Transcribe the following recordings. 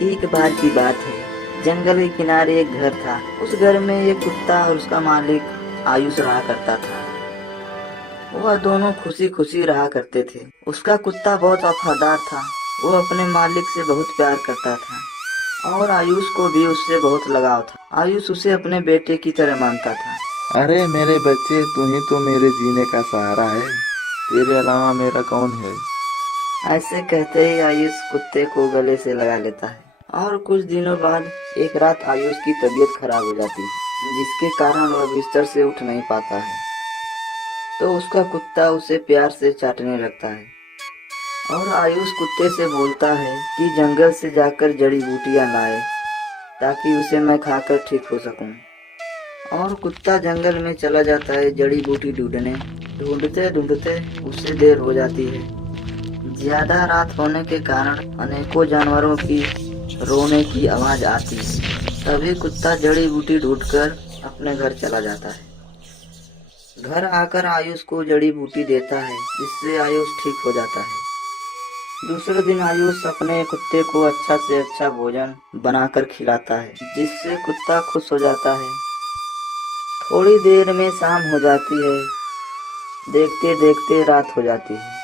एक बार की बात है, जंगल के किनारे एक घर था। उस घर में एक कुत्ता और उसका मालिक आयुष रहा करता था। वह दोनों खुशी खुशी रहा करते थे। उसका कुत्ता बहुत वफादार था। वो अपने मालिक से बहुत प्यार करता था और आयुष को भी उससे बहुत लगाव था। आयुष उसे अपने बेटे की तरह मानता था। अरे मेरे बच्चे, तू ही तो मेरे जीने का सहारा है। तेरे अलावा मेरा कौन है। ऐसे कहते ही आयुष कुत्ते को गले से लगा लेता है। और कुछ दिनों बाद एक रात आयुष की तबीयत खराब हो जाती है, जिसके कारण वह बिस्तर से उठ नहीं पाता है। तो उसका कुत्ता उसे प्यार से चाटने लगता है और आयुष कुत्ते से बोलता है कि जंगल से जाकर जड़ी बूटियां लाए ताकि उसे मैं खाकर ठीक हो सकूं। और कुत्ता जंगल में चला जाता है जड़ी बूटी ढूंढने। ढूंढते ढूंढते उससे देर हो जाती है। ज्यादा रात होने के कारण अनेकों जानवरों की रोने की आवाज आती है। तभी कुत्ता जड़ी बूटी ढूंढकर अपने घर चला जाता है। घर आकर आयुष को जड़ी बूटी देता है, जिससे आयुष ठीक हो जाता है। दूसरे दिन आयुष अपने कुत्ते को अच्छा से अच्छा भोजन बनाकर खिलाता है, जिससे कुत्ता खुश हो जाता है। थोड़ी देर में शाम हो जाती है। देखते देखते रात हो जाती है।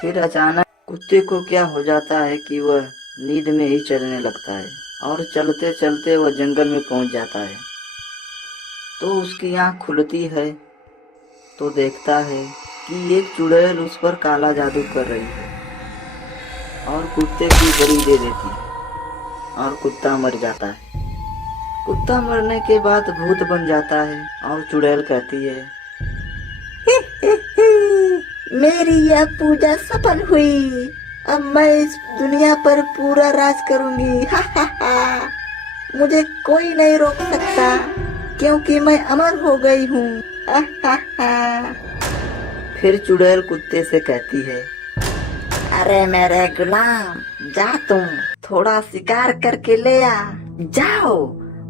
फिर अचानक कुत्ते को क्या हो जाता है कि वह नींद में ही चलने लगता है और चलते चलते वह जंगल में पहुंच जाता है। तो उसकी आंख खुलती है तो देखता है कि एक चुड़ैल उस पर काला जादू कर रही है और कुत्ते की बलि दे देती है और कुत्ता मर जाता है। कुत्ता मरने के बाद भूत बन जाता है और चुड़ैल कहती है, मेरी यह पूजा सफल हुई। अब मैं इस दुनिया पर पूरा राज करूंगी। हा हा हा। मुझे कोई नहीं रोक सकता क्योंकि मैं अमर हो गई हूँ। हा हा हा। फिर चुड़ैल कुत्ते से कहती है, अरे मेरे गुलाम, जा तुम थोड़ा शिकार करके ले आ। जाओ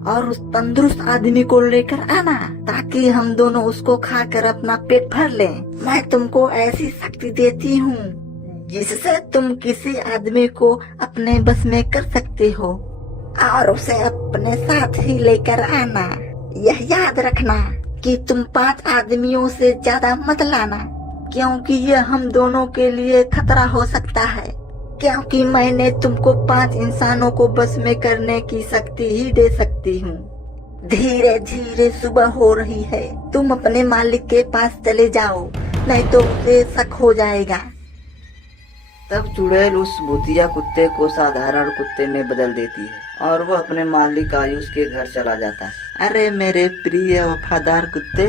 और उस तंदुरुस्त आदमी को लेकर आना ताकि हम दोनों उसको खाकर अपना पेट भर लें। मैं तुमको ऐसी शक्ति देती हूँ जिससे तुम किसी आदमी को अपने बस में कर सकते हो और उसे अपने साथ ही लेकर आना। यह याद रखना कि तुम 5 आदमियों से ज्यादा मत लाना, क्योंकि यह हम दोनों के लिए खतरा हो सकता है। क्योंकि मैंने तुमको 5 इंसानों को बस में करने की शक्ति ही दे सकती हूँ। धीरे धीरे सुबह हो रही है। तुम अपने मालिक के पास चले जाओ, नहीं तो उसे शक हो जाएगा। तब चुड़ैल उस भूतिया कुत्ते को साधारण कुत्ते में बदल देती है और वह अपने मालिक आयुष के घर चला जाता है। अरे मेरे प्रिय वफादार कुत्ते,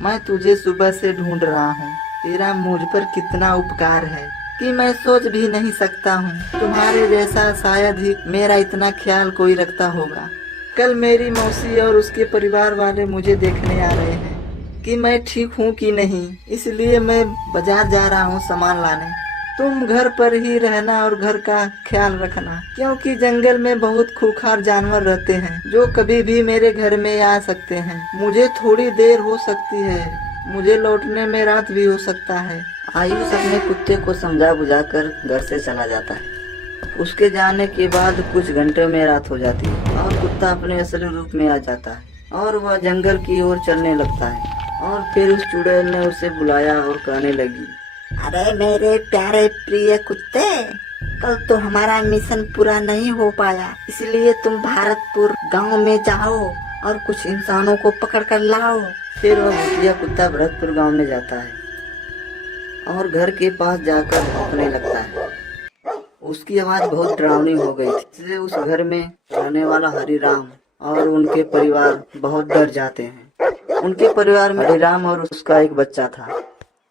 मैं तुझे सुबह से ढूंढ रहा हूँ। तेरा मुझ पर कितना उपकार है कि मैं सोच भी नहीं सकता हूँ। तुम्हारे जैसा शायद ही मेरा इतना ख्याल कोई रखता होगा। कल मेरी मौसी और उसके परिवार वाले मुझे देखने आ रहे हैं कि मैं ठीक हूँ कि नहीं, इसलिए मैं बाजार जा रहा हूँ सामान लाने। तुम घर पर ही रहना और घर का ख्याल रखना, क्योंकि जंगल में बहुत खूंखार जानवर रहते हैं जो कभी भी मेरे घर में आ सकते हैं। मुझे थोड़ी देर हो सकती है, मुझे लौटने में रात भी हो सकता है। आयुष अपने कुत्ते को समझा बुझाकर घर से चला जाता है। उसके जाने के बाद कुछ घंटे में रात हो जाती है और कुत्ता अपने असली रूप में आ जाता है और वह जंगल की ओर चलने लगता है। और फिर उस चुड़ैल ने उसे बुलाया और कहने लगी, अरे मेरे प्यारे प्रिय कुत्ते, कल तो हमारा मिशन पूरा नहीं हो पाया, इसलिए तुम भारतपुर गांव में जाओ और कुछ इंसानों को पकड़ कर लाओ। फिर वह भूतिया कुत्ता भरतपुर गांव में जाता है और घर के पास जाकर भौंकने लगता है। उसकी आवाज बहुत डरावनी हो गई थी, इसलिए उस घर में रहने वाला हरिराम और उनके परिवार बहुत डर जाते हैं। उनके परिवार में हरिराम और उसका एक बच्चा था।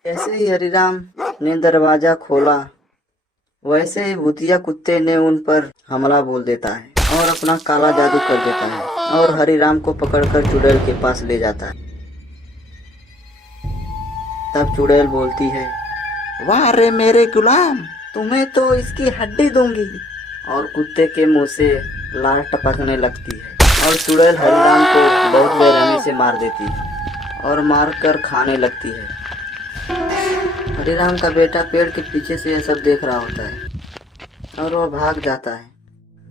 जैसे ही हरिराम ने दरवाजा खोला, वैसे ही भूतिया कुत्ते ने उन पर हमला बोल देता है और अपना काला जादू कर देता है और हरिराम को पकड़कर चुड़ैल के पास ले जाता है। तब चुड़ैल बोलती है, वाह रे मेरे गुलाम, तुम्हें तो इसकी हड्डी दूंगी। और कुत्ते के मुंह से लार टपकने लगती है और चुड़ैल हरिराम को बहुत बेरहमी से मार देती है और मारकर खाने लगती है। हरिराम का बेटा पेड़ के पीछे से यह सब देख रहा होता है और वह भाग जाता है।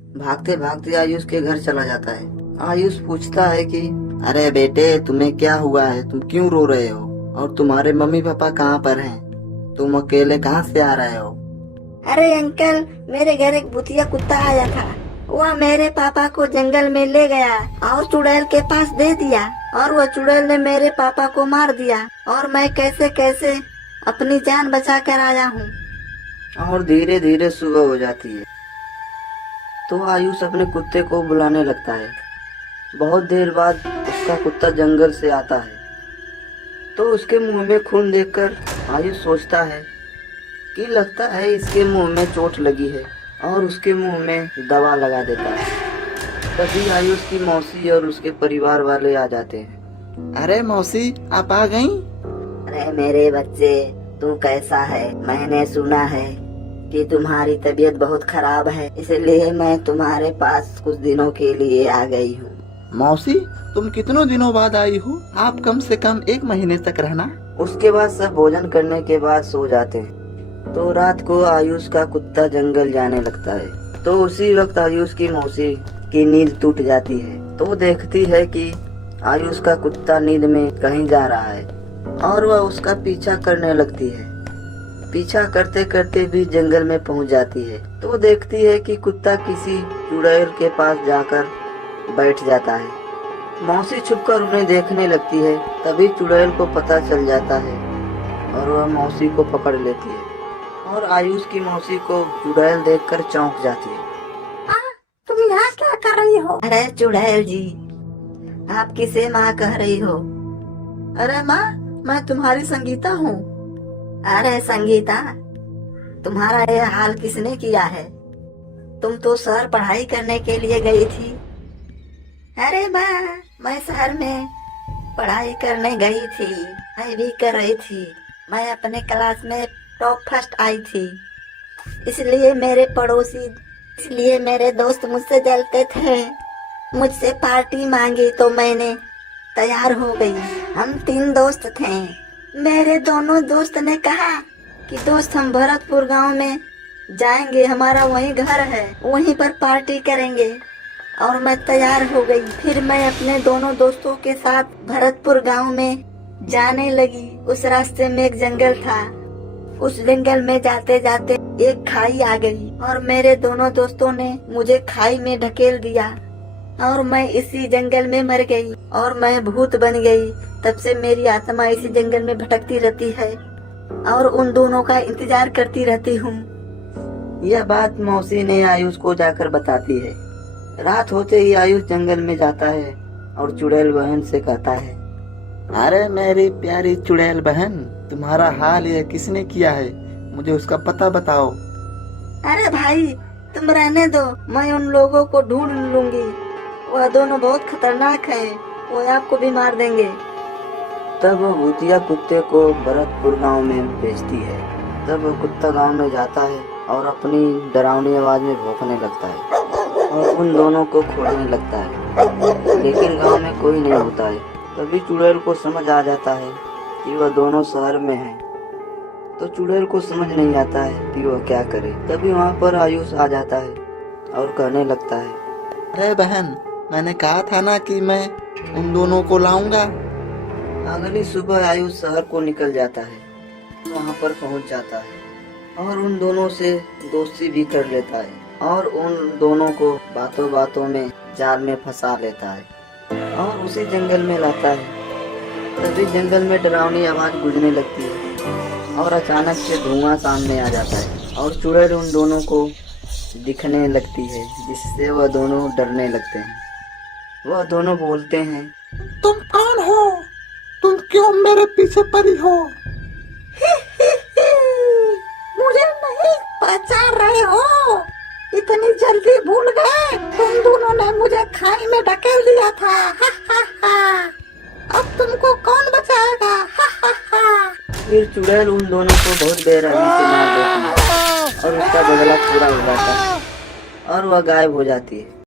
भागते भागते आयुष के घर चला जाता है। आयुष पूछता है कि अरे बेटे, तुम्हें क्या हुआ है? तुम क्यों रो रहे हो? और तुम्हारे मम्मी पापा कहाँ पर हैं? तुम अकेले कहाँ से आ रहे हो? अरे अंकल, मेरे घर एक भूतिया कुत्ता आया था। वह मेरे पापा को जंगल में ले गया और चुड़ैल के पास दे दिया, और वह चुड़ैल ने मेरे पापा को मार दिया, और मैं कैसे कैसे अपनी जान बचा कर आया हूँ। और धीरे धीरे सुबह हो जाती है तो आयुष अपने कुत्ते को बुलाने लगता है। बहुत देर बाद उसका कुत्ता जंगल से आता है तो उसके मुंह में खून देखकर आयुष सोचता है कि लगता है इसके मुंह में चोट लगी है, और उसके मुंह में दवा लगा देता है। तभी आयुष की मौसी और उसके परिवार वाले आ जाते हैं। अरे मौसी, आप आ गई? अरे मेरे बच्चे, तू कैसा है? मैंने सुना है कि तुम्हारी तबीयत बहुत खराब है, इसलिए मैं तुम्हारे पास कुछ दिनों के लिए आ गई हूँ। मौसी, तुम कितनों दिनों बाद आई हो? आप कम से कम 1 महीने तक रहना। उसके बाद सब भोजन करने के बाद सो जाते हैं। तो रात को आयुष का कुत्ता जंगल जाने लगता है। तो उसी वक्त आयुष की मौसी की नींद टूट जाती है। तो देखती है कि आयुष का कुत्ता नींद में कहीं जा रहा है, और वह उसका पीछा करने लगती है। पीछा करते करते भी जंगल में पहुंच जाती है। तो देखती है कि कुत्ता किसी चुड़ैल के पास जाकर बैठ जाता है। मौसी छुपकर उन्हें देखने लगती है। तभी चुड़ैल को पता चल जाता है और वह मौसी को पकड़ लेती है, और आयुष की मौसी को चुड़ैल देखकर चौंक जाती है। तुम यहाँ क्या कर रही हो? अरे चुड़ैल जी, आप किसे माँ कह रही हो? अरे माँ, मैं तुम्हारी संगीता हूँ। अरे संगीता, तुम्हारा यह हाल किसने किया है? तुम तो शहर पढ़ाई करने के लिए गई थी। अरे माँ, मैं शहर में पढ़ाई करने गई थी, मैं भी कर रही थी। मैं अपने क्लास में टॉप फर्स्ट आई थी, इसलिए मेरे दोस्त मुझसे जलते थे। मुझसे पार्टी मांगी तो मैंने तैयार हो गई। हम 3 दोस्त थे। मेरे दोनों दोस्त ने कहा कि दोस्त, हम भरतपुर गांव में जाएंगे, हमारा वही घर है, वहीं पर पार्टी करेंगे। और मैं तैयार हो गई। फिर मैं अपने दोनों दोस्तों के साथ भरतपुर गांव में जाने लगी। उस रास्ते में एक जंगल था। उस जंगल में जाते जाते एक खाई आ गई, और मेरे दोनों दोस्तों ने मुझे खाई में ढकेल दिया, और मैं इसी जंगल में मर गई, और मैं भूत बन गई। तब से मेरी आत्मा इसी जंगल में भटकती रहती है, और उन दोनों का इंतजार करती रहती हूँ। यह बात मौसी ने आयुष को जाकर बताती है। रात होते ही आयुष जंगल में जाता है और चुड़ैल बहन से कहता है, अरे मेरी प्यारी चुड़ैल बहन, तुम्हारा हाल यह किसने किया है? मुझे उसका पता बताओ। अरे भाई, तुम रहने दो, मैं उन लोगों को ढूंढ लूंगी। वह दोनों बहुत खतरनाक हैं, वो आपको भी मार देंगे। तब वो भूतिया कुत्ते को भरतपुर गांव में भेजती है। तब वो कुत्ता गांव में जाता है और अपनी डरावनी आवाज में भौंकने लगता है और उन दोनों को खोजने लगता है, लेकिन गांव में कोई नहीं होता है। तभी चुड़ैल को समझ आ जाता है कि वह दोनों शहर में हैं। तो चुड़ैल को समझ नहीं आता है कि वह क्या करे। तभी वहाँ पर आयुष आ जाता है और कहने लगता है, अरे बहन, मैंने कहा था ना कि मैं उन दोनों को लाऊंगा। अगली सुबह आयुष शहर को निकल जाता है, वहाँ पर पहुँच जाता है और उन दोनों से दोस्ती भी कर लेता है, और उन दोनों को बातों बातों में जाल में फंसा लेता है और उसी जंगल में लाता है। तभी जंगल में डरावनी आवाज गूंजने लगती है और अचानक से धुआं सामने आ जाता है, और चुड़ैल उन दोनों को दिखने लगती है, जिससे वह दोनों डरने लगते हैं। वह दोनों बोलते हैं, तुम कौन हो? तुम क्यों मेरे पीछे पड़ी हो? मुझे नहीं पहचान रहे हो? इतनी जल्दी भूल गए? तुम दोनों ने मुझे खाई में ढकेल दिया था। हा हा हा। अब तुमको कौन बचाएगा? हा हा हा। फिर चुड़ैल उन दोनों को बहुत बेरहमी से मार देती है और उसका बदला पूरा हो जाता है और वह गायब हो जाती है।